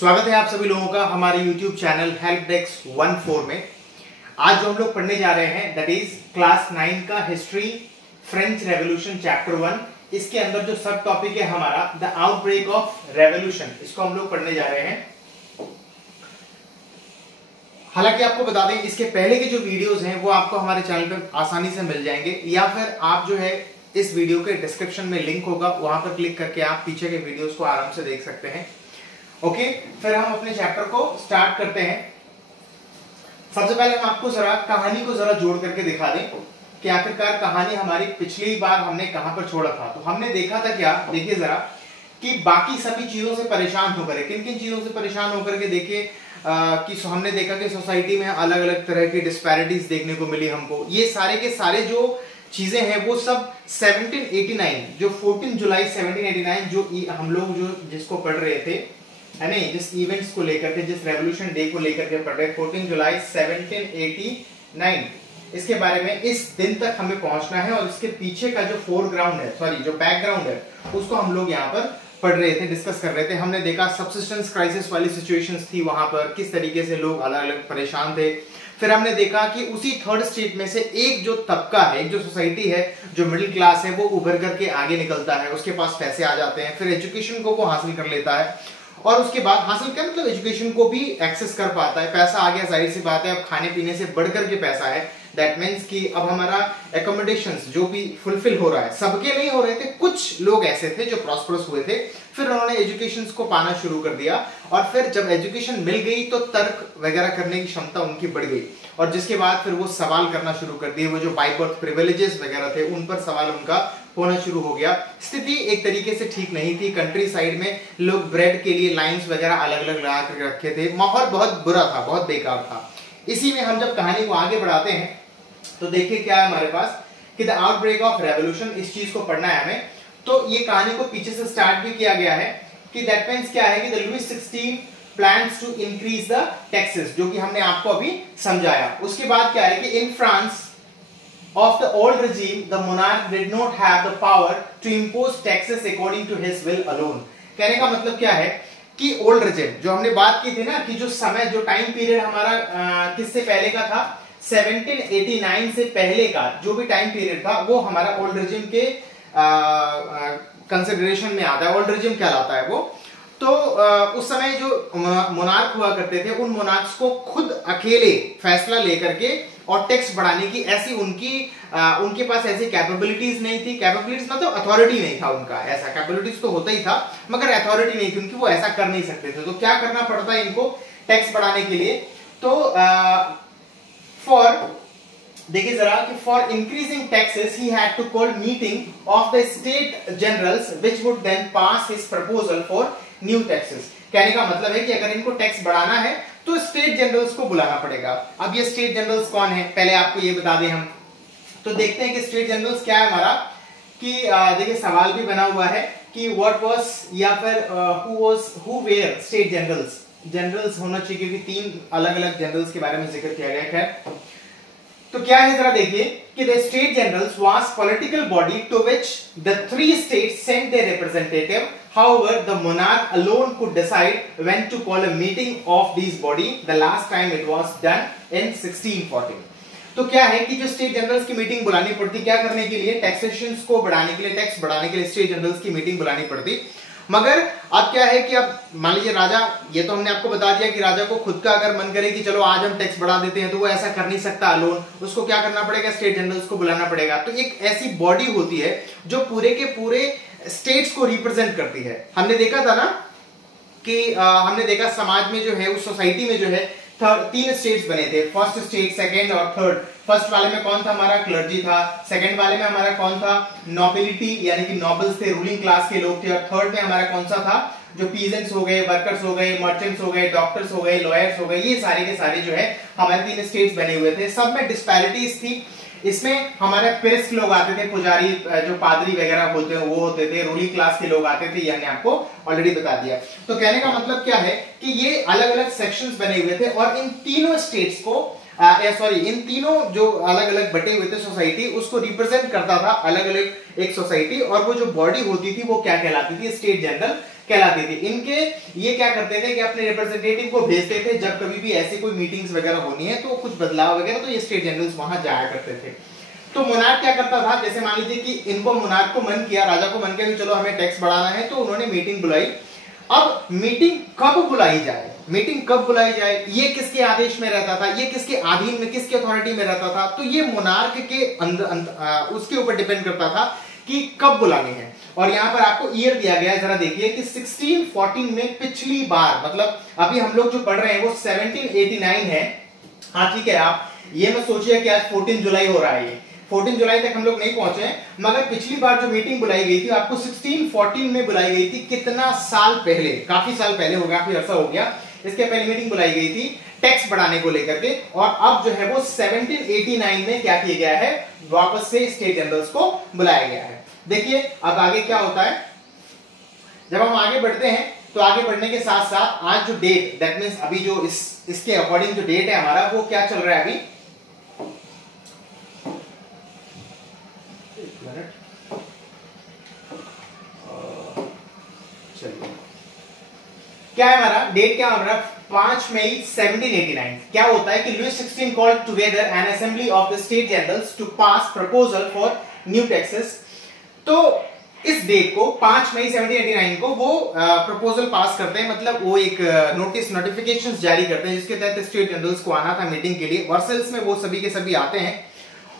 स्वागत है आप सभी लोगों का हमारे YouTube चैनल हेल्प डेस्क 14 में। आज जो हम लोग पढ़ने जा रहे हैं दैट इज क्लास 9 का हिस्ट्री फ्रेंच रेवोल्यूशन चैप्टर 1। इसके अंदर जो सब टॉपिक है हमारा द आउटब्रेक ऑफ रेवोल्यूशन, इसको हम लोग पढ़ने जा रहे हैं। हालांकि आपको बता दें इसके पहले के जो वीडियोस हैं वो आपको हमारे चैनल पे आसानी से मिल जाएंगे, या फिर आप जो है इस वीडियो के डिस्क्रिप्शन में लिंक होगा, वहां पर क्लिक करके आप पीछे के वीडियोस को आराम से देख सकते हैं। ओके, फिर हम अपने चैप्टर को स्टार्ट करते हैं। सबसे पहले हम आपको जरा कहानी को जरा जोड़ करके दिखा दें कि आखिरकार कहानी हमारी पिछली बार हमने कहां पर छोड़ा था। तो हमने देखा था क्या, देखिए जरा, कि बाकी सभी चीजों से परेशान होकर, किन किन चीजों से परेशान होकर के देखिए कि हमने देखा कि सोसाइटी में अलग अलग तरह की डिस्पैरिटीज देखने को मिली हमको। ये सारे के सारे जो चीजें हैं वो सब 1789 जो 14 जुलाई 1789 जो हम लोग जो जिसको पढ़ रहे थे, है नहीं, जिस इवेंट्स को लेकर के, जिस रेवोल्यूशन डे को लेकर के पढ़ रहे, 14 जुलाई 1789, इसके बारे में इस दिन तक हमें पहुंचना है। और इसके पीछे का जो फोरग्राउंड है, सॉरी जो बैकग्राउंड है, उसको हम लोग यहाँ पर पढ़ रहे थे, डिस्कस कर रहे थे। हमने देखा सब्सिस्टेंस क्राइसिस वाली सिचुएशंस थी वहां पर, किस तरीके से लोग अलग अलग परेशान थे। फिर हमने देखा कि उसी थर्ड स्टेट में से एक जो तबका है, एक जो सोसाइटी है, जो मिडिल क्लास है, वो उभर करके आगे निकलता है, उसके पास पैसे आ जाते हैं, फिर एजुकेशन को वो हासिल कर लेता है, और उसके बाद हासिल कर मतलब एजुकेशन को भी एक्सेस कर पाता है। पैसा आ गया, जाहिर सी बात है, अब खाने पीने से बढ़कर के पैसा है। दैट मीन्स कि अब हमारा एकोमोडेशंस जो भी फुलफिल हो रहा है, सबके नहीं हो रहे थे, कुछ लोग ऐसे थे जो प्रॉस्परस हुए थे। फिर उन्होंने एजुकेशन को पाना शुरू कर दिया, और फिर जब एजुकेशन मिल गई तो तर्क वगैरह करने की क्षमता उनकी बढ़ गई, और जिसके बाद फिर वो सवाल करना शुरू कर दिए। वो जो बाय बर्थ प्रिविलेजेस वगैरह थे उन पर सवाल उनका होना शुरू हो गया। स्थिति एक तरीके से ठीक नहीं थी। कंट्री साइड में लोग ब्रेड के लिए लाइंस वगैरह अलग अलग लगा कर रखे थे। माहौल बहुत बुरा था, बहुत बेकार था। इसी में हम जब कहानी को आगे बढ़ाते हैं तो देखिए क्या है हमारे पास कि द आउटब्रेक ऑफ रेवोल्यूशन, इस चीज को पढ़ना है हमें। तो ये कहानी को पीछे से स्टार्ट भी किया गया है कि दैट मींस क्या है कि the Louis 16 plans to increase the taxes, जो कि हमने आपको अभी समझाया। उसके बाद क्या है कि in France of the old regime, the monarch did not have the power to impose taxes according to his will alone। कहने का मतलब क्या है कि ओल्ड regime, जो हमने बात की थी ना, कि जो समय, जो टाइम पीरियड हमारा किससे पहले का था, 1789 से पहले का जो भी टाइम पीरियड था, वो हमारा ओल्ड regime के कंसिडरेशन में आता है। ओल्ड regime कहलाता है वो। तो उस समय जो मोनार्क हुआ करते थे, उन मोनार्क्स को खुद अकेले फैसला लेकर के और टैक्स बढ़ाने की ऐसी उनके पास ऐसी कैपेबिलिटीज नहीं थी। कैपेबिलिटीज मतलब अथॉरिटी नहीं था उनका, ऐसा कैपेबिलिटीज तो होता ही था मगर अथॉरिटी नहीं थी उनकी, वो ऐसा कर नहीं सकते थे। तो क्या करना पड़ता है इनको टैक्स बढ़ाने के लिए? तो देखिए जरा कि for increasing taxes he had to call meeting of the state generals which would then pass his proposal for new taxes. कहने का मतलब है कि अगर इनको टैक्स बढ़ाना है तो स्टेट जनरल्स को बुलाना पड़ेगा। अब ये स्टेट जनरल्स कौन है, पहले आपको ये बता दें हम। तो देखते हैं कि स्टेट जनरल्स क्या है हमारा, कि देखिए सवाल भी बना हुआ है कि व्हाट वाज, या फिर who were state generals. Generals होना चाहिए क्योंकि 3 अलग अलग जनरल्स के बारे में जिक्र किया गया है। तो क्या है जरा देखिए कि the state generals was political body to which the 3 states sent their representative. However, the monarch alone could decide when to call a meeting of these body. The last time it was done in 1614. तो क्या है कि जो state generals की meeting बुलानी पड़ती, क्या करने के लिए, टैक्सेशन को बढ़ाने के लिए, टैक्स बढ़ाने के लिए स्टेट जनरल्स की मीटिंग बुलानी पड़ती। मगर अब क्या है कि अब मान लीजिए राजा, ये तो हमने आपको बता दिया कि राजा को खुद का अगर मन करे कि चलो आज हम टैक्स बढ़ा देते हैं, तो वो ऐसा कर नहीं सकता अलोन, उसको क्या करना पड़ेगा, स्टेट जनरल्स को बुलाना पड़ेगा। तो एक ऐसी बॉडी होती है जो पूरे के पूरे स्टेट्स को रिप्रेजेंट करती है। हमने देखा था ना कि हमने देखा समाज में जो है, उस सोसाइटी में जो है 3 स्टेट्स बने थे, फर्स्ट स्टेट, सेकंड और थर्ड। फर्स्ट वाले में कौन था, हमारा क्लर्जी था। सेकंड वाले में हमारा कौन था, नोबिलिटी, यानी कि नोबल्स थे, रूलिंग क्लास के लोग थे। और थर्ड में हमारा कौन सा था, जो पीजेंट्स हो गए, वर्कर्स हो गए, मर्चेंट्स हो गए, डॉक्टर्स हो गए, लॉयर्स हो गए। ये सारे के सारे जो है हमारे 3 स्टेट्स बने हुए थे। सब में डिस्पैरिटीज थी। इसमें हमारे प्रिस्ट लोग आते थे, पुजारी, जो पादरी वगैरह होते हैं वो होते थे, रूलिंग क्लास के लोग आते थे, ये हमने आपको ऑलरेडी बता दिया। तो कहने का मतलब क्या है कि ये अलग अलग सेक्शंस बने हुए थे, और इन तीनों स्टेट्स को इन तीनों जो अलग अलग बटे हुए थे सोसाइटी, उसको रिप्रेजेंट करता था अलग अलग एक सोसाइटी। और वो जो बॉडी होती थी वो क्या कहलाती थी, स्टेट जनरल कहलाती थी। इनके ये क्या करते थे कि अपने रिप्रेजेंटेटिव को भेजते थे, जब कभी भी ऐसी कोई मीटिंग्स वगैरह होनी है तो कुछ बदलाव वगैरह, तो ये स्टेट जनरल्स वहां जाया करते थे। तो मोनार्क क्या करता था, जैसे मान लीजिए कि इनको मोनार्क को मन किया, राजा को मन किया कि चलो हमें टैक्स बढ़ाना है, तो उन्होंने मीटिंग बुलाई। अब मीटिंग कब बुलाई जाए, मीटिंग कब बुलाई जाए, ये किसके आदेश में रहता था, ये किसके अधीन में, किसके अथॉरिटी में रहता था, तो ये मोनार्क के अंदर उसके ऊपर डिपेंड करता था कि कब बुलानी है। और यहां पर आपको ईयर दिया गया है, जरा देखिए कि 1614 में पिछली बार, मतलब अभी हम लोग जो पढ़ रहे हैं वो 1789 है। हाँ ठीक है, आप ये मत सोचिए कि आज 14 जुलाई हो रहा है, ये 14 जुलाई तक हम लोग नहीं पहुंचे हैं, मगर पिछली बार जो मीटिंग बुलाई गई थी आपको 1614 में बुलाई गई थी। कितना साल पहले, काफी साल पहले हो गया, काफी अर्सा हो गया, इसके पहले मीटिंग बुलाई गई थी टैक्स बढ़ाने को लेकर के। और अब जो है वो 1789 में क्या किया गया है, वापस से स्टेट जनरल्स को बुलाया गया है। देखिए अब आगे क्या होता है, जब हम आगे बढ़ते हैं तो आगे बढ़ने के साथ साथ आज जो डेट, दैट मींस अभी जो इसके अकॉर्डिंग जो डेट है हमारा, वो क्या चल रहा है अभी, क्या है हमारा डेट, क्या हमारा 5 मई 1789। क्या होता है कि Louis 16 called together an assembly of the state generals to pass proposal for new taxes. तो इस डेट को 5 मई 1789 को वो प्रपोजल पास करते हैं, मतलब वो एक नोटिस नोटिफिकेशंस जारी करते हैं जिसके तहत स्टेट जनरल्स को आना था मीटिंग के लिए। वर्सेल्स में वो सभी के सभी आते हैं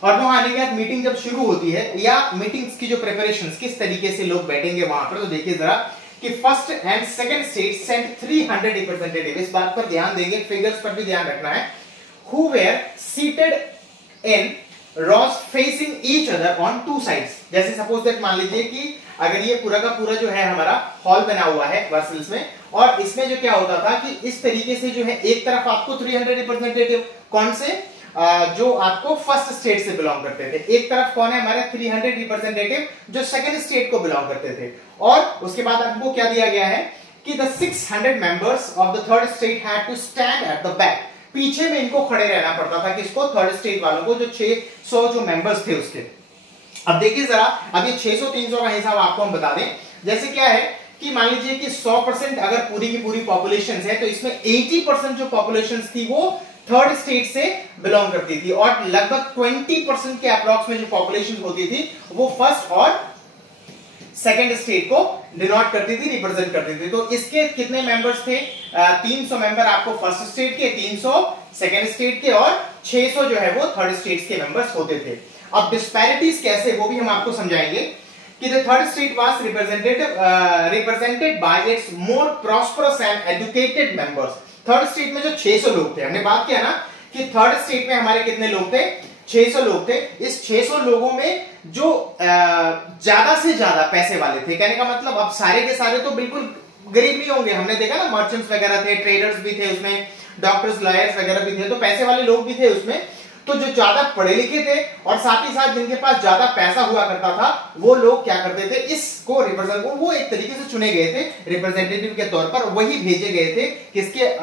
और वहां आने के बाद मीटिंग जब शुरू होती है, या मीटिंग्स की जो प्रिपरेशंस किस तरीके से लोग बैठेंगे वहां पर, तो देखिए जरा कि first and second state sent 300 representative, इस बात पर ध्यान देंगे, फिगर्स पर भी ध्यान रखना है, who were seated in rows facing each other on two sides। जैसे सपोज दैट मान लीजिए कि अगर ये पूरा का पूरा जो है हमारा हॉल बना हुआ है वर्सेल्स में, और इसमें जो क्या होता था कि इस तरीके से जो है एक तरफ आपको 300 रिप्रेजेंटेटिव, कौन से, जो आपको फर्स्ट स्टेट से बिलोंग करते थे, एक तरफ कौन है हमारे 300 रिप्रेजेंटेटिव जो सेकंड स्टेट को बिलोंग करते थे। और उसके बाद आपको क्या दिया गया है कि the 600 members of the third state had to stand at the back। पीछे में इनको खड़े रहना पड़ता था, किसको, थर्ड स्टेट वालों को, जो 600 जो मेंबर्स थे उसके। अब देखिए जरा, अब ये 600-300 का हिसाब आपको हम बता दें। जैसे क्या है कि मान लीजिए कि 100% अगर पूरी की पूरी पॉपुलेशन है, तो इसमें 80% जो पॉपुलेशन थी वो थर्ड स्टेट से बिलोंग करती थी, और लगभग 20% के अप्रॉक्स में जो पॉपुलेशन होती थी वो फर्स्ट और सेकेंड स्टेट को डिनोट करती थी, रिप्रेजेंट करती थी। तो इसके कितने मेंबर्स थे, 300 मेंबर आपको फर्स्ट स्टेट के, 300 सेकेंड स्टेट के, और 600 जो है वो थर्ड स्टेट के मेंबर्स होते थे। अब डिस्पैरिटीज कैसे, वो भी हम आपको समझाएंगे कि the third state was represented by it's more prosperous and educated members. Third state में जो 600 लोग थे, हमने बात किया ना कि थर्ड स्टेट में हमारे कितने लोग थे, 600 लोग थे। इस 600 लोगों में जो ज्यादा से ज्यादा पैसे वाले थे, कहने का मतलब अब सारे के सारे तो बिल्कुल गरीब नहीं होंगे, हमने देखा ना मर्चेंट्स वगैरह थे, ट्रेडर्स भी थे उसमें, डॉक्टर्स लॉयर्स वगैरह भी थे, तो पैसे वाले लोग भी थे उसमें। तो जो ज्यादा पढ़े लिखे थे और साथ ही साथ जिनके पास ज्यादा पैसा हुआ करता था, वो लोग क्या करते थे, इसको रिप्रेजेंट, वो एक तरीके से चुने गए थे रिप्रेजेंटेटिव के तौर पर, वही भेजे गए थे किसके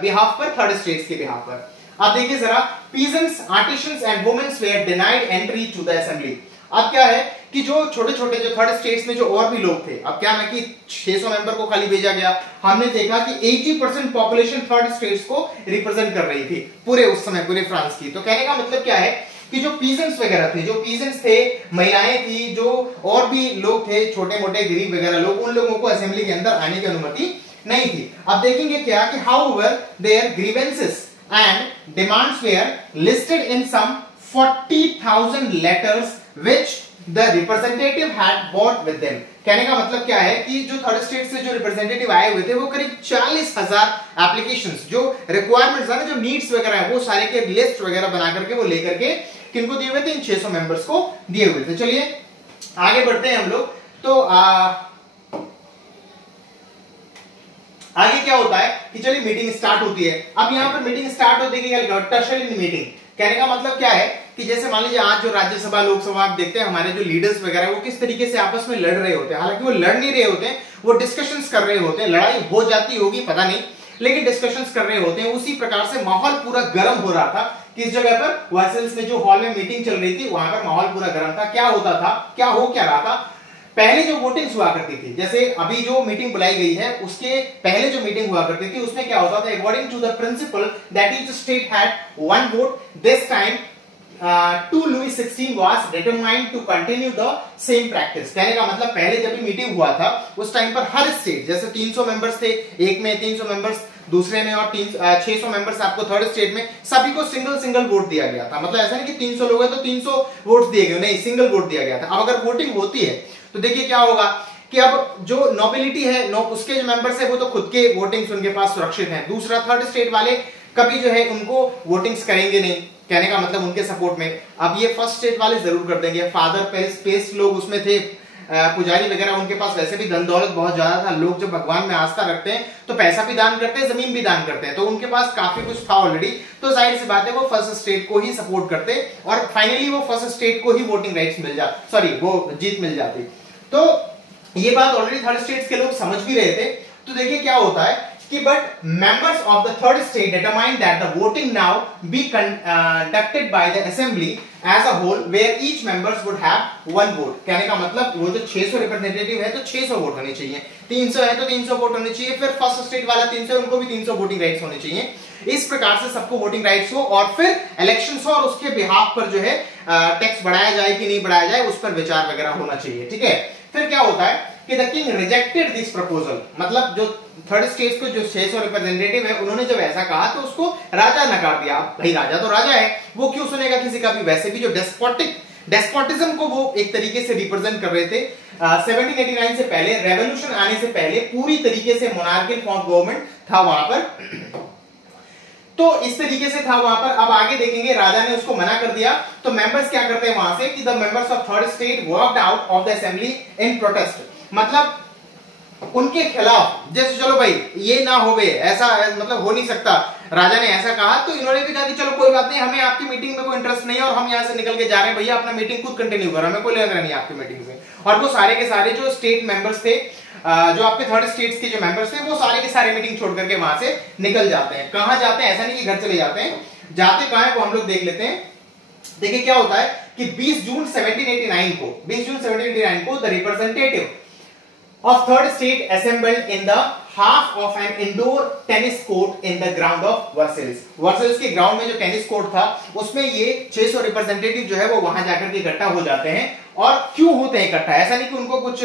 बिहाफ पर, थर्ड स्टेट्स के बिहाफ पर। अब देखिए जरा, peasants, artisans and womens were denied entry to the assembly. अब क्या है कि जो छोटे छोटे जो थर्ड स्टेट्स में जो और भी लोग थे, अब क्या ना कि 600 मेंबर को खाली भेजा गया, हमने देखा कि 80% पॉपुलेशन थर्ड स्टेट्स को रिप्रेजेंट कर रही थी पूरे उस समय, पूरे फ्रांस की। तो कहने का मतलब क्या है कि जो पीजेंट्स वगैरह थे, जो पीजेंट्स थे, महिलाएं थी, जो और भी लोग थे, छोटे मोटे गरीब वगैरह लोग, उन लोगों को असेंबली के अंदर आने की अनुमति नहीं थी। अब देखेंगे क्या कि however their grievances and demands were listed in some 40,000 letters which the representative had brought with them। कहने का मतलब क्या है कि जो थर्ड स्टेट से जो रिप्रेजेंटेटिव आए हुए थे, वो करीब 40,000 एप्लीकेशंस, जो रिक्वायरमेंट्स है ना, जो नीड्स वगैरह है, वो सारे के लिस्ट वगैरह बना करके वो लेकर के किनको दिए हुए थे, इन 600 मेंबर्स को दिए हुए थे। चलिए आगे बढ़ते हैं हम लोग। तो आगे क्या होता है कि चलिए मीटिंग स्टार्ट होती है। अब यहाँ पर मीटिंग स्टार्ट होती है, टशल इन मीटिंग, कहने का मतलब क्या है कि जैसे मान लीजिए आज जो राज्यसभा लोकसभा आप देखते हैं, हमारे जो लीडर्स वगैरह वो किस तरीके से आपस में लड़ रहे होते हैं। हालांकि वो लड़ नहीं रहे होते हैं, वो डिस्कशंस कर रहे होते हैं, लड़ाई हो जाती होगी पता नहीं, लेकिन डिस्कशंस कर रहे होते हैं। उसी प्रकार से माहौल पूरा गर्म हो रहा था किस जगह पर, वर्सेल्स में जो हॉल में मीटिंग चल रही थी, वहां पर माहौल पूरा गर्म था। क्या होता था, क्या हो क्या रहा था पहले जो वोटिंग्स हुआ करती थी, जैसे अभी जो मीटिंग बुलाई गई है उसके पहले जो मीटिंग हुआ करती थी उसमें क्या होता था, according to the principle that each state had one vote, this time to Louis XVI was determined to continue the same practice। कहने का मतलब पहले जब भी मीटिंग हुआ था उस टाइम पर हर स्टेट, जैसे 300 मेंबर्स थे एक में, 300 मेंबर्स दूसरे में और 600 मेंबर्स आपको थर्ड स्टेट में, सभी को सिंगल सिंगल वोट दिया गया था। मतलब ऐसा नहीं कि 300 लोग हैं तो 300 वोट दिए गए, नहीं, सिंगल वोट दिया गया था। अब अगर वोटिंग होती है तो देखिए क्या होगा कि अब जो नोबिलिटी है, उसके जो मेंबर्स है वो तो खुद के वोटिंग्स उनके पास सुरक्षित हैं। दूसरा, थर्ड स्टेट वाले कभी जो है उनको वोटिंग्स करेंगे नहीं, कहने का मतलब उनके सपोर्ट में। अब ये फर्स्ट स्टेट वाले जरूर कर देंगे। फादर पेस लोग उसमें थे, पुजारी वगैरह, उनके पास वैसे भी धन दौलत बहुत ज्यादा था। लोग जब भगवान में आस्था रखते हैं तो पैसा भी दान करते हैं, जमीन भी दान करते हैं, तो उनके पास काफी कुछ था ऑलरेडी, तो जाहिर सी बात है वो फर्स्ट स्टेट को ही सपोर्ट करते और फाइनली वो फर्स्ट स्टेट को ही वोटिंग राइट्स मिल जाती, सॉरी वो जीत मिल जाती। तो ये बात ऑलरेडी थर्ड स्टेट्स के लोग समझ भी रहे थे। तो देखिए क्या होता है कि but members of the third state determined that the voting now be conducted by the assembly as a whole where each members would have one vote. कहने का मतलब वो जो 600 रिप्रेजेंटेटिव है तो 600 वोट होने चाहिए, 300 है तो 300 वोट होने चाहिए, फिर फर्स्ट स्टेट वाला 300 उनको भी 300 वोटिंग राइट्स होने चाहिए। इस प्रकार से सबको वोटिंग राइट्स हो और फिर इलेक्शंस हो और उसके बिहाफ पर जो है टैक्स बढ़ाया जाए कि नहीं बढ़ाया जाए उस पर विचार वगैरह होना चाहिए। ठीक है, फिर क्या होता है कि the king rejected this proposal, मतलब जो थर्ड स्टेट को जो 600 रिप्रेजेंटेटिव है उन्होंने जब ऐसा कहा तो उसको राजा नकार दिया। भाई राजा तो राजा है, वो क्यों सुनेगा किसी का भी, वैसे भी जो डेस्पोटिज्म को वो एक तरीके से रिप्रेजेंट कर रहे थे। 1789 से पहले, रेवोल्यूशन आने से पहले पूरी तरीके से मोनार्कियल फॉर्म ऑफ गवर्नमेंट था वहां पर, तो इस तरीके से था वहां पर। अब आगे देखेंगे राजा ने उसको मना कर दिया, तो मेंबर्स क्या करते हैं वहां से कि the members of third state walked out of the assembly in protest, मतलब उनके खिलाफ, जैसे चलो भाई ये ना हो, ऐसा मतलब हो नहीं सकता, राजा ने ऐसा कहा तो इन्होंने भी कहा कि चलो कोई बात नहीं, हमें आपकी मीटिंग में कोई इंटरेस्ट नहीं है और हम यहां से निकल के जा रहे हैं, भैया अपना मीटिंग खुद कंटिन्यू करो, हमें कोई लेना नहीं आपकी मीटिंग से। और वो सारे के सारे जो स्टेट मेंबर्स थे, जो आपके थर्ड स्टेट्स के जो मेंबर्स थे, वो सारे के सारे मीटिंग छोड़ करके वहां से निकल जाते हैं। कहां जाते हैं, ऐसा नहीं कि घर चले जाते हैं, जाते कहां है वो हम लोग देख लेते हैं। देखिए क्या होता है कि 20 जून 1789 को the representative of third state assembled in the half of an indoor tennis court in the ground of Versailles। Versailles के ग्राउंड में जो टेनिस कोर्ट था उसमें ये 600 रिप्रेजेंटेटिव जो है वो वहां जाकर के इकट्ठा हो जाते हैं। और क्यों होते हैं इकट्ठा, ऐसा नहीं कि उनको कुछ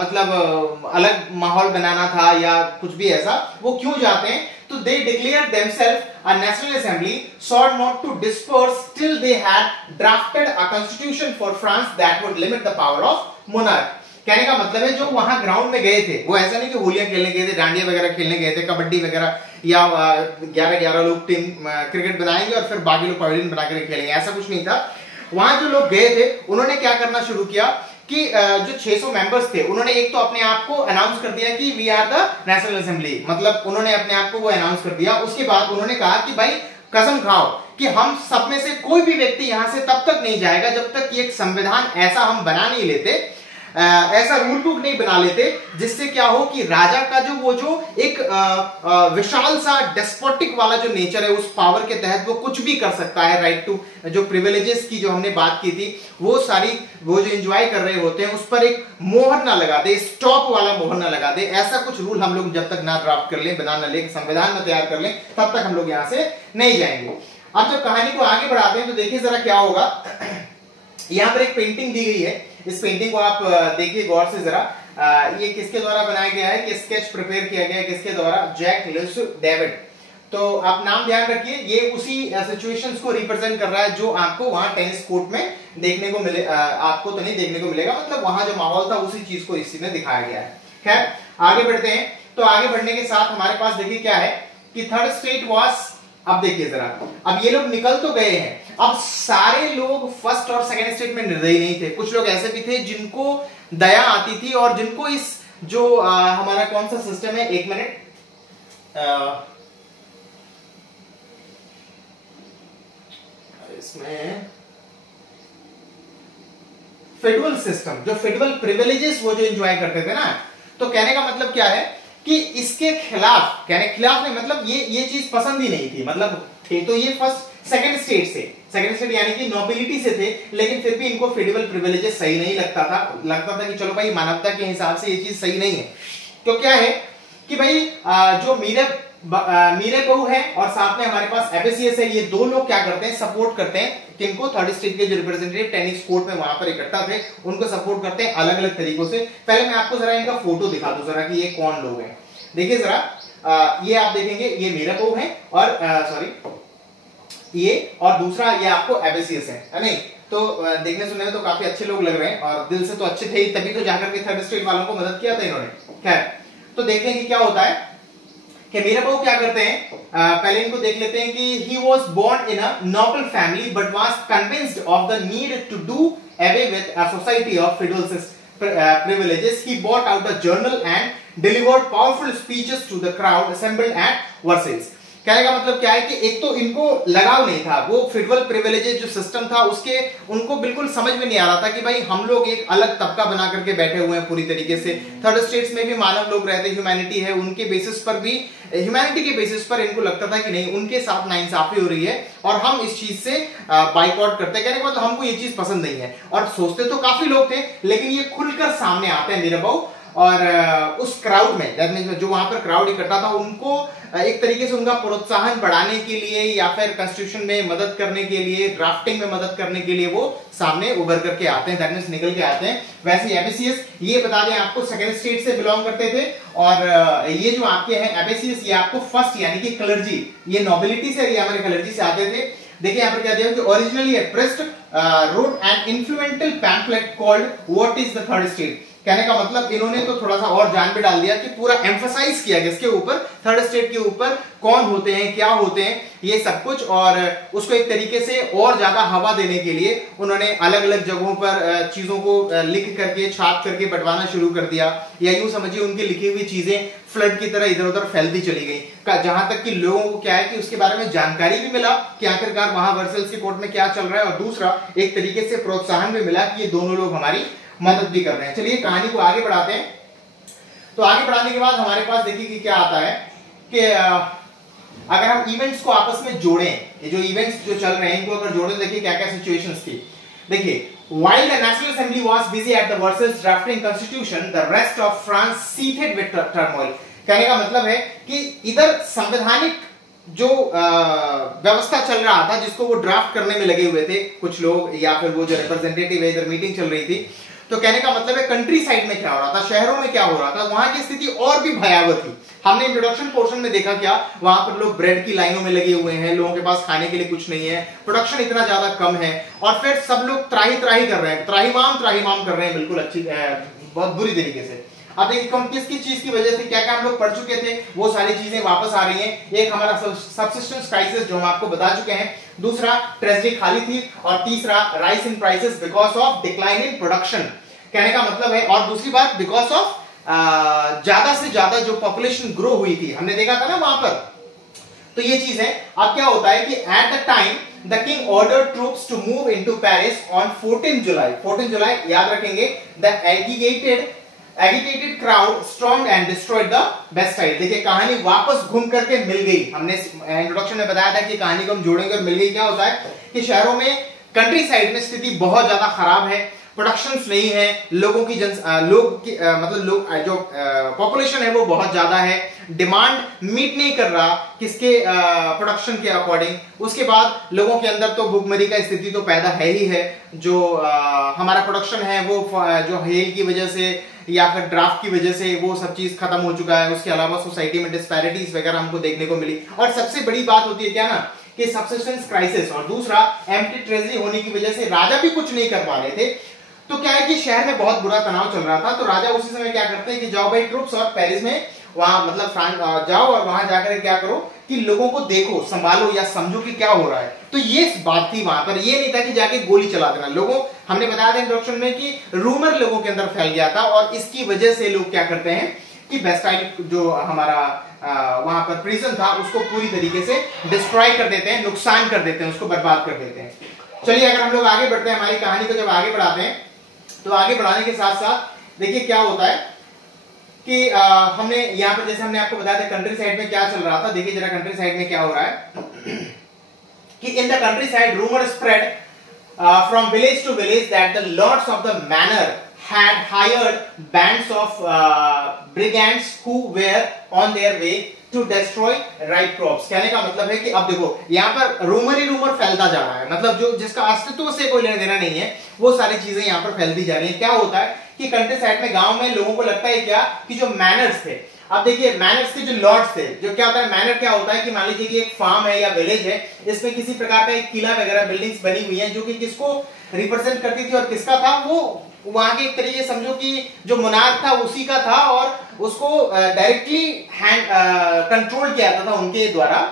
मतलब अलग माहौल बनाना था या कुछ भी ऐसा, वो क्यों जाते हैं तो they declare themselves a national assembly sworn not to disperse till they had drafted a constitution for France that would limit the power of monarch. कहने का मतलब है जो वहां ग्राउंड में गए थे वो ऐसा नहीं कि होलियां खेलने गए थे, डांडिया वगैरह खेलने गए थे, कबड्डी वगैरह, या 11-11 लोग टीम क्रिकेट बनाएंगे और फिर बाकी लोग पवेलियन बना कर खेलेंगे, ऐसा कुछ नहीं था। वहां जो लोग गए थे उन्होंने क्या करना शुरू किया कि जो 600 मेंबर्स थे उन्होंने एक तो अपने आप को अनाउंस कर दिया कि we are the national assembly, मतलब उन्होंने अपने आप को वो अनाउंस कर दिया। उसके बाद उन्होंने कहा कि भाई कसम खाओ कि हम सब में से कोई भी व्यक्ति यहां से तब तक नहीं जाएगा जब तक कि एक संविधान ऐसा हम बना नहीं लेते, ऐसा रूल बुक नहीं बना लेते जिससे क्या हो कि राजा का जो एक विशाल सा डेस्पोटिक वाला जो नेचर है उस पावर के तहत वो कुछ भी कर सकता है, राइट टू जो प्रिविलेजेस की जो हमने बात की थी वो सारी वो जो एंजॉय कर रहे होते हैं उस पर एक मोहर ना लगा दे, स्टॉप वाला मोहर ना लगा दे, ऐसा कुछ रूल हम लोग जब तक ना ड्राफ्ट कर लें, बना ना लें, संविधान में तैयार कर लें, तब तक हम लोग यहां से नहीं जाएंगे। अब जब कहानी को आगे बढ़ाते हैं तो देखिए जरा क्या होगा। यहां पर एक पेंटिंग दी गई है, इस पेंटिंग को आप देखिए गौर से जरा, ये किसके द्वारा बनाया गया है, कि स्केच प्रिपेयर किया गया है किसके द्वारा, जैक लिस डेविड। तो आप नाम ध्यान रखिए, ये उसी सिचुएशंस को रिप्रेजेंट कर रहा है जो आपको वहां टेनिस कोर्ट में देखने को मिले, आपको तो नहीं देखने को मिलेगा, मतलब वहां जो माहौल था उसी चीज को इसी में दिखाया गया है। खैर आगे बढ़ते हैं, तो आगे बढ़ने के साथ हमारे पास देखिए क्या है कि थर्ड स्टेट वाज, अब देखिए जरा, अब ये लोग निकल तो गए हैं, अब सारे लोग फर्स्ट और सेकंड स्टेट में निर्दयी नहीं थे, कुछ लोग ऐसे भी थे जिनको दया आती थी और जिनको इस जो हमारा कौन सा सिस्टम है, एक मिनट, इसमें फेडरल सिस्टम, जो फेडरल प्रिविलेजेस वो जो एंजॉय करते थे ना, तो कहने का मतलब क्या है कि इसके खिलाफ, कहने खिलाफ नहीं, मतलब ये चीज पसंद ही नहीं थी, मतलब थे तो ये फर्स्ट सेकंड स्टेट से, सेकंड स्टेट यानी कि नोबिलिटी से थे, लेकिन फिर भी इनको फेडरल प्रिविलेजेस सही नहीं लगता था कि चलो भाई मानवता के हिसाब से ये चीज सही नहीं है। तो क्या है कि भाई जो मीरे बहू है और साथ में हमारे पास एफएसीएस है, ये दो लोग क्या करते हैं, सपोर्ट करते हैं किनको, थर्ड स्टेट के जो रिप्रेजेंटेटिव टेनिस कोर्ट में वहां पर इकट्ठा थे उनको सपोर्ट करते हैं अलग अलग तरीकों से। पहले मैं आपको जरा इनका फोटो दिखा दूं जरा कि ये कौन लोग हैं। देखिए जरा ये आप देखेंगे, ये मीरा बहू है और सॉरी ये, और दूसरा ये आपको एफएसीएस है नहीं? तो देखने सुनने में तो काफी अच्छे लोग लग रहे हैं और दिल से तो अच्छे थे, तभी तो जाकर के थर्ड स्टेट वालों को मदद किया था इन्होंने। खैर, तो देखते हैं कि क्या होता है कि मीरा बहू क्या करते हैं। पहले इनको देख लेते हैं कि he was born in a noble family but was convinced of the need to do away with a society of feudal privileges. He brought out a journal and delivered powerful speeches to the crowd assembled at Versailles. कहने का मतलब क्या है कि एक तो इनको लगाव नहीं था, वो फेडरल प्रिविलेजेस जो सिस्टम था उसके उनको बिल्कुल समझ में नहीं आ रहा था कि भाई हम लोग एक अलग तबका बना करके बैठे हुए हैं पूरी तरीके से। थर्ड स्टेट्स में भी मानव लोग रहते, ह्यूमैनिटी है, उनके बेसिस पर भी, ह्यूमैनिटी के बेसिस पर इनको लगता था कि नहीं उनके साथ नाइंसाफी हो रही है और हम इस चीज से बाइकआउट करते हैं। कहने का मतलब हमको ये चीज पसंद नहीं है। और सोचते तो काफी लोग थे, लेकिन ये खुलकर सामने आते हैं मीरा बहू और उस क्राउड में, जो वहां पर क्राउड इकट्ठा था, उनको एक तरीके से उनका प्रोत्साहन बढ़ाने के लिए या फिर कॉन्स्टिट्यूशन में मदद करने के लिए, ड्राफ्टिंग में मदद करने के लिए वो सामने उभर करके आते हैं, दैट मींस निकल के आते हैं। वैसे एफएसीएस ये बता दें आपको सेकंड स्टेट से बिलोंग करते थे और ये जो आपके हैं एफएसीएस ये आपको फर्स्ट यानी कि क्लर्जी, ये नोबिलिटी से, ये हमारे क्लर्जी से आते थे। देखिए यहाँ पर क्या दिया कि originally a priest wrote an influential pamphlet called what is the third state. कहने का मतलब इन्होंने तो थोड़ा सा और जान भी डाल दिया कि पूरा एम्फसाइज किया गया इसके ऊपर, थर्ड स्टेट के ऊपर कौन होते हैं, क्या होते हैं, ये सब कुछ, और उसको एक तरीके से और ज्यादा हवा देने के लिए उन्होंने अलग अलग जगहों पर चीजों को लिख करके, छाप करके बंटवाना शुरू कर दिया। या यूं समझिए उनकी लिखी हुई चीजें फ्लड की तरह इधर उधर फैलती चली गई, जहां तक कि लोगों को क्या है कि उसके बारे में जानकारी भी मिला कि आखिरकार वहां वर्सेल्स के कोर्ट में क्या चल रहा है, और दूसरा एक तरीके से प्रोत्साहन भी मिला कि ये दोनों लोग हमारी मदद भी कर रहे हैं। चलिए कहानी को आगे बढ़ाते हैं। तो आगे बढ़ाने के बाद हमारे पास देखिए कि क्या आता है कि अगर हम इवेंट्स को आपस में जोड़ें, ये जो इवेंट्स जो चल रहे हैं इनको अगर जोड़ें, देखिए क्या क्या सिचुएशंस थी। देखिए, while the National Assembly was busy at the Versailles drafting constitution, the rest of France seethed with turmoil। कहने का मतलब है कि इधर संवैधानिक जो व्यवस्था चल रहा था जिसको वो ड्राफ्ट करने में लगे हुए थे कुछ लोग, या फिर वो जो रिप्रेजेंटेटिव है, इधर मीटिंग चल रही थी। तो कहने का मतलब है कंट्री साइड में क्या हो रहा था, शहरों में क्या हो रहा था, वहां की स्थिति और भी भयावह थी। हमने इंट्रोडक्शन पोर्शन में देखा क्या, वहां पर लोग ब्रेड की लाइनों में लगे हुए हैं, लोगों के पास खाने के लिए कुछ नहीं है, प्रोडक्शन इतना ज्यादा कम है, और फिर सब लोग त्राही त्राही कर रहे हैं, त्राहीमाम कर रहे हैं, बिल्कुल अच्छी बहुत बुरी तरीके से। अब देखिए हम किस किस चीज की वजह से क्या क्या हम लोग पढ़ चुके थे, वो सारी चीजें वापस आ रही हैं। एक हमारा सबसिस्टेंस क्राइसिस जो हम आपको बता चुके हैं, दूसरा ट्रेजरी खाली थी, और तीसरा rice in prices because of decline in production. कहने का मतलब है, और दूसरी बात बिकॉज ऑफ ज्यादा से ज्यादा जो पॉपुलेशन ग्रो हुई थी, हमने देखा था ना वहां पर। तो ये चीज है। अब क्या होता है कि at the time the king ordered troops to move into Paris on 14 July. 14 जुलाई याद रखेंगे। The agitated crowd stormed and destroyed the Bastille। देखिए कहानी वापस घूम करके मिल गई। हमने इंट्रोडक्शन में बताया था कि कहानी को हम जोड़ेंगे और मिल गई। क्या होता है कि शहरों में, कंट्री साइड में स्थिति बहुत ज्यादा खराब है, प्रोडक्शंस नहीं है, लोगों की मतलब लोग जो पॉपुलेशन है वो बहुत ज्यादा है, डिमांड मीट नहीं कर रहा किसके प्रोडक्शन के अकॉर्डिंग। उसके बाद लोगों के अंदर तो भूखमरी का स्थिति तो पैदा है ही है। जो हमारा प्रोडक्शन है वो जो हेल की वजह से या फिर ड्राफ्ट की वजह से वो सब चीज खत्म हो चुका है। उसके अलावा सोसाइटी में डिस्पैरिटीज वगैरह हमको देखने को मिली। और सबसे बड़ी बात होती है क्या ना, कि सबसिस्टेंस क्राइसिस, और दूसरा एम्प्टी ट्रेजरी होने की वजह से राजा भी कुछ नहीं कर पा रहे थे। तो क्या है कि शहर में बहुत बुरा तनाव चल रहा था। तो राजा उसी समय क्या करते हैं कि जाओ भाई ट्रूप्स और पेरिस में वहां मतलब जाओ और वहां जाकर क्या करो कि लोगों को देखो, संभालो या समझो कि क्या हो रहा है। तो ये बात थी वहां पर। ये नहीं था कि जाके गोली चला देना। लोगों, हमने बताया था इंट्रोडक्शन में कि रूमर लोगों के अंदर फैल गया था, और इसकी वजह से लोग क्या करते हैं कि बेस्टाइल जो हमारा वहां पर प्रिजन था उसको पूरी तरीके से डिस्ट्रॉय कर देते हैं, नुकसान कर देते हैं, उसको बर्बाद कर देते हैं। चलिए अगर हम लोग आगे बढ़ते हैं, हमारी कहानी को जब आगे बढ़ाते हैं, तो आगे बढ़ाने के साथ साथ देखिए क्या होता है कि हमने यहाँ पर जैसे हमने आपको बताया था कंट्री साइड में क्या चल रहा था। देखिए जरा कंट्री साइड में क्या हो रहा है। कि in the country side rumour spread from village to village that the lords of the manor had hired bands of brigands who were on their way to destroy ripe crops। कहने का मतलब है कि अब देखो यहाँ पर रूमर ही rumour फैलता जा रहा है, मतलब जो जिसका अस्तित्व से कोई लेना देना नहीं है वो सारी चीजें यहाँ पर फैलती जा रही है। क्या होता है कि कंट्री साइड में गांव में लोगों को लगता है क्या कि जो मैनर्स थे, अब देखिए मैनर्स के जो लॉर्ड्स थे, जो क्या होता है मैनर क्या होता है कि मान लीजिए कि एक फार्म है या विलेज है, इसमें किसी प्रकार का एक किला वगैरह बिल्डिंग्स बनी हुई है जो कि किसको रिप्रेजेंट करती थी और किसका था, वो वहां के एक तरीके समझो कि जो मोनार्क था उसी का था और उसको डायरेक्टली कंट्रोल किया जाता था उनके द्वारा।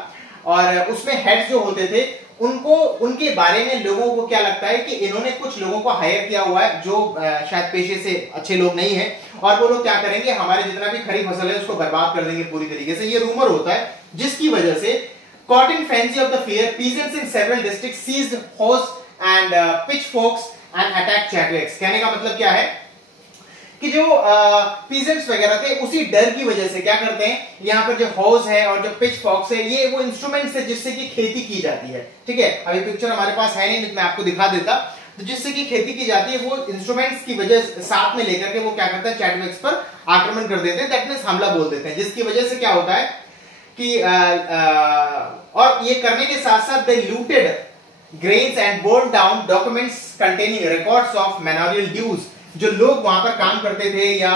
और उसमें हेड्स जो होते थे उनको उनके बारे में लोगों को क्या लगता है कि इन्होंने कुछ लोगों को हायर किया हुआ है जो शायद पेशे से अच्छे लोग नहीं है और वो लोग क्या करेंगे हमारे जितना भी खरीफ फसल है उसको बर्बाद कर देंगे पूरी तरीके से। ये रूमर होता है जिसकी वजह से caught in frenzy of the fear, peasants in several districts seized hoes and pitchforks and attacked Chadwicks। कहने का मतलब क्या है कि जो पीजेंट्स वगैरह थे उसी डर की वजह से क्या करते हैं, यहाँ पर जो हॉज है और जो पिच फॉक्स है ये वो इंस्ट्रूमेंट्स है जिससे कि खेती की जाती है। ठीक है, अभी पिक्चर हमारे पास है नहीं, मैं आपको दिखा देता। तो जिससे कि खेती की जाती है वो इंस्ट्रूमेंट्स की वजह साथ में लेकर के वो क्या करते हैं चैडविक्स पर आक्रमण कर देते हैं, दैट मींस हमला बोल देते हैं, जिसकी वजह से क्या होता है कि और ये करने के साथ साथ they looted grains and burned down documents containing records of manorial dues. जो लोग वहां पर काम करते थे या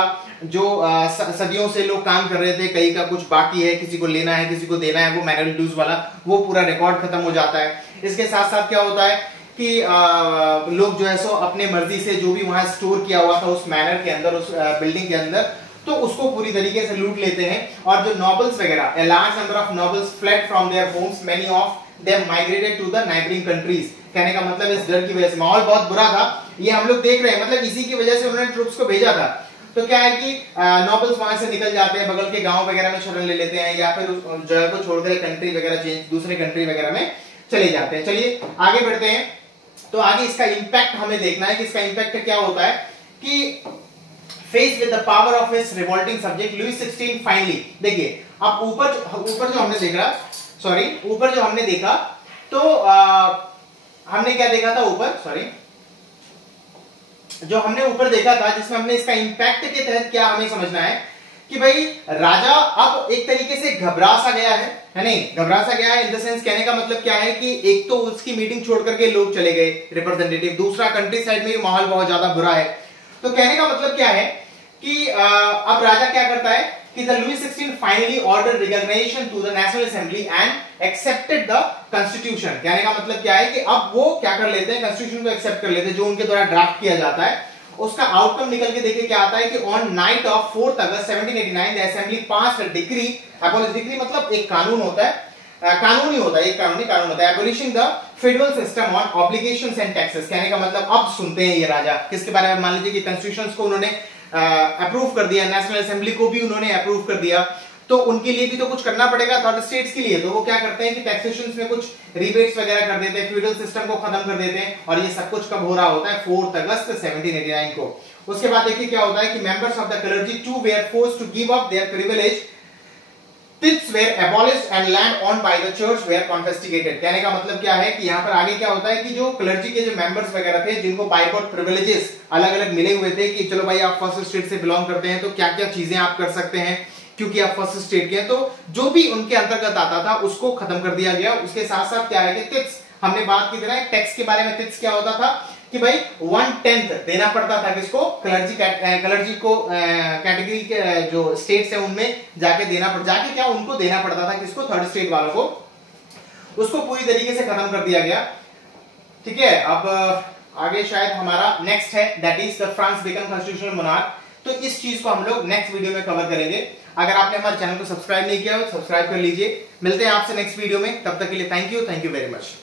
जो सदियों से लोग काम कर रहे थे, कहीं का कुछ बाकी है, किसी को लेना है किसी को देना है, वो मैनुअल ड्यूज वाला वो पूरा रिकॉर्ड खत्म हो जाता है। इसके साथ साथ क्या होता है कि लोग जो है सो अपने मर्जी से जो भी वहां स्टोर किया हुआ था उस मैनर के अंदर, उस बिल्डिंग के अंदर, तो उसको पूरी तरीके से लूट लेते हैं। और जो नॉबल्स वगैरह, a large number of nobles fled from their homes, many of them migrated to the neighboring countries। कहने का मतलब इस डर की वजह से माहौल बहुत बुरा था, ये हम लोग देख रहे हैं, मतलब इसी की वजह से उन्होंने ट्रूप्स को भेजा था। तो क्या है कि नॉबल्स वहां से निकल जाते हैं, बगल के गांव वगैरह में शरण ले लेते हैं या फिर उस जगह को छोड़कर कंट्री वगैरह चेंज दूसरे कंट्री वगैरह में चले जाते हैं। चलिए आगे बढ़ते हैं। तो आगे इसका इंपैक्ट हमें देखना है कि इसका इंपैक्ट क्या होता है कि Faced with the power of his revolting subject, Louis XVI finally, देखिए अब ऊपर जो हमने देखा, सॉरी ऊपर जो हमने देखा तो हमने क्या देखा था ऊपर, सॉरी जो हमने ऊपर देखा था जिसमें हमने इसका इंपैक्ट के तहत क्या हमें समझना है कि भाई राजा अब एक तरीके से घबरा सा गया है नहीं, घबरा सा गया है इन द सेंस, कहने का मतलब क्या है कि एक तो उसकी मीटिंग छोड़ करके लोग चले गए रिप्रेजेंटेटिव, दूसरा कंट्री साइड में माहौल बहुत ज्यादा बुरा है। तो कहने का मतलब क्या है कि अब राजा क्या करता है कि the Louis 16 finally order recognition to the national assembly and accepted the constitution. कहने का मतलब क्या है कि अब वो क्या कर लेते हैं, कॉन्स्टिट्यूशन को एक्सेप्ट कर लेते हैं जो उनके द्वारा ड्राफ्ट किया जाता है। उसका आउटकम निकल के देखिए क्या आता है कि on night of 4 August 1789 the assembly pass decree, abolish decree मतलब एक कानून होता है, कानूनी होता है, एक कानून होता है, abolishing the federal system on obligations and taxes. कहने का मतलब अब सुनते हैं ये राजा किसके बारे में, मान लीजिए कि कॉन्स्टिट्यूशंस को उन्होंने अप्रूव कर दिया, नेशनल असेंबली को भी उन्होंने अप्रूव कर दिया, तो उनके लिए भी तो कुछ करना पड़ेगा थर्ड स्टेट्स के लिए। तो वो क्या करते हैं कि टैक्सेशन में कुछ रिबेट्स वगैरह कर देते हैं, फ्यूडल सिस्टम को खत्म कर देते हैं। और ये सब कुछ कब हो रहा होता है 4 अगस्त 1789 को। उसके बाद देखिए क्या होता है कि members of the clergy too were forced to give up their privilege, tithes were abolished and land owned by the church were confiscated। कहने का मतलब क्या है कि यहाँ पर आगे क्या होता है कि जो क्लर्जी के जो मेंबर्स वगैरह थे जिनको बाइकॉट प्रिविलेजेस अलग अलग मिले हुए थे कि चलो भाई आप फर्स्ट स्टेट से बिलोंग करते हैं तो क्या क्या चीजें आप कर सकते हैं क्योंकि आप फर्स्ट स्टेट के हैं, तो जो भी उनके अंतर्गत आता था उसको खत्म कर दिया गया। उसके साथ साथ क्या है कि टिप्स, हमने बात की थी ना टैक्स के बारे में, टिप्स क्या होता था कि भाई 1/10 देना पड़ता था किसको, क्लर्जी को कैटेगरी के जो स्टेट्स है उनमें जाके जाके क्या उनको देना पड़ता था किसको, थर्ड स्टेट वालों को, उसको पूरी तरीके से खत्म कर दिया गया। ठीक है, अब आगे शायद हमारा नेक्स्ट है that is the France become constitutional monarch. तो इस चीज को हम लोग नेक्स्ट वीडियो में कवर करेंगे। अगर आपने हमारे चैनल को सब्सक्राइब नहीं किया हो सब्सक्राइब कर लीजिए। मिलते हैं आपसे नेक्स्ट वीडियो में, तब तक के लिए थैंक यू वेरी मच।